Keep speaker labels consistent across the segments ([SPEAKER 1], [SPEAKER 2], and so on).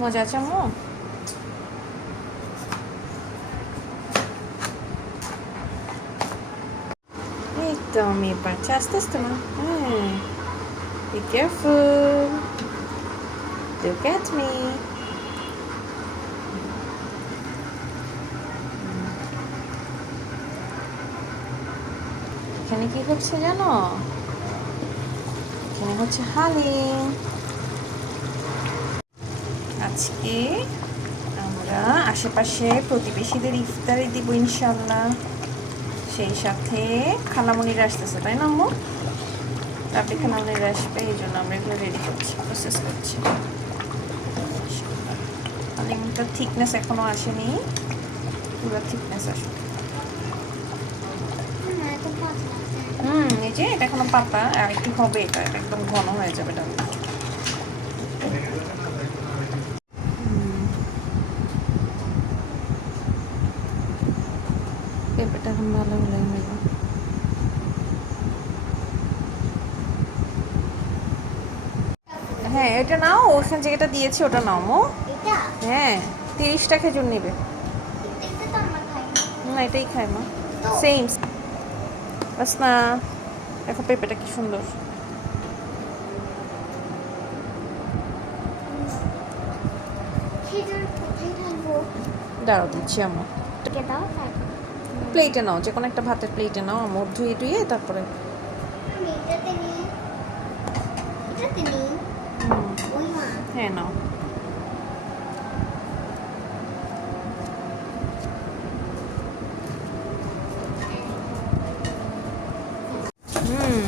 [SPEAKER 1] মজা আছে আম্মু এই তো আমি পারছি আস্তে আস্তে মা হ্যাঁ be careful Look at me. এখানে কি হচ্ছে জানো এখানে হচ্ছে হালিম আজকে আমরা আশেপাশে প্রতিবেশীদের ইফতারি দিব ইনশাল্লাহ। সেই সাথে খালামণিরা আসতেছে, তাই না আম্মু? খালামণিরা আসবে, এই জন্য আমরা এগুলো রেডি করছি প্রসেস করছি। হালিমটার থিকনেস এখনও আসেনি। পুরো থিকনেস আসবে। হুম, এই যে এটা এখনও পাতা, আর একটু হবে এটা একদম ঘন হয়ে যাবে ডাল পেঁপেটা এখন ভালো হলে হইব হ্যাঁ এটা নাও ওখান এটা দিয়েছি ওটা নাও মো।
[SPEAKER 2] এটা?
[SPEAKER 1] হ্যাঁ তিরিশটা খেজুর নেবে।
[SPEAKER 2] এটা না।
[SPEAKER 1] এটাই খাই মা। সেম বাস না দেখো পেঁপেটা কি সুন্দর। দাঁড়াও দিচ্ছি আমার
[SPEAKER 2] দাও
[SPEAKER 1] প্লেটে নাও যে কোনো একটা ভাতের প্লেটে নাও আমার ধুয়ে টুয়ে তারপরে।
[SPEAKER 2] মা।
[SPEAKER 1] হ্যাঁ নাও। হুম।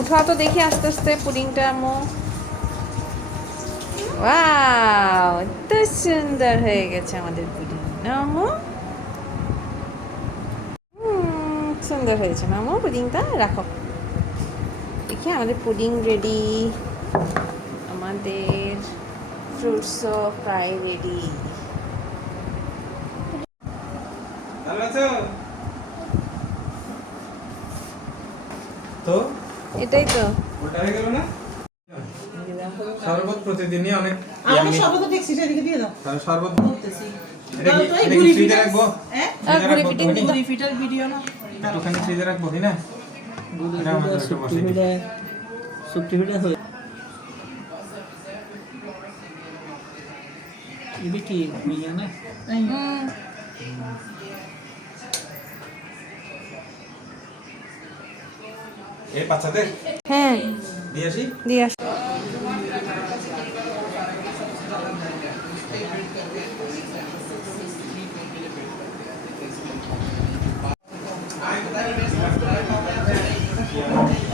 [SPEAKER 1] উঠাও তো দেখি আস্তে আস্তে পুডিংটা আমো ওয়াও এত সুন্দর হয়ে গেছে আমাদের পুডিং। না আমো হুম, সুন্দর হয়েছে না আমো পুডিংটা রাখো। দেখি আমাদের পুডিং রেডি আমাদের ফ্রুটসও প্রায় রেডি
[SPEAKER 3] তো?
[SPEAKER 1] এটাই তো।
[SPEAKER 3] ওটা হয়ে গেল না? শরবত প্রতিদিনই অনেক yummy।
[SPEAKER 4] সর্বত দেখছি সেদিকে দিয়ে দাও।
[SPEAKER 3] শরবত
[SPEAKER 4] বলতেছি। হ্যাঁ?
[SPEAKER 5] ఇది
[SPEAKER 4] এই,
[SPEAKER 3] বাচ্চাদের?
[SPEAKER 1] হ্যাঁ।
[SPEAKER 3] দিয়ে আসি?
[SPEAKER 1] দিয়ে আস
[SPEAKER 3] Yeah.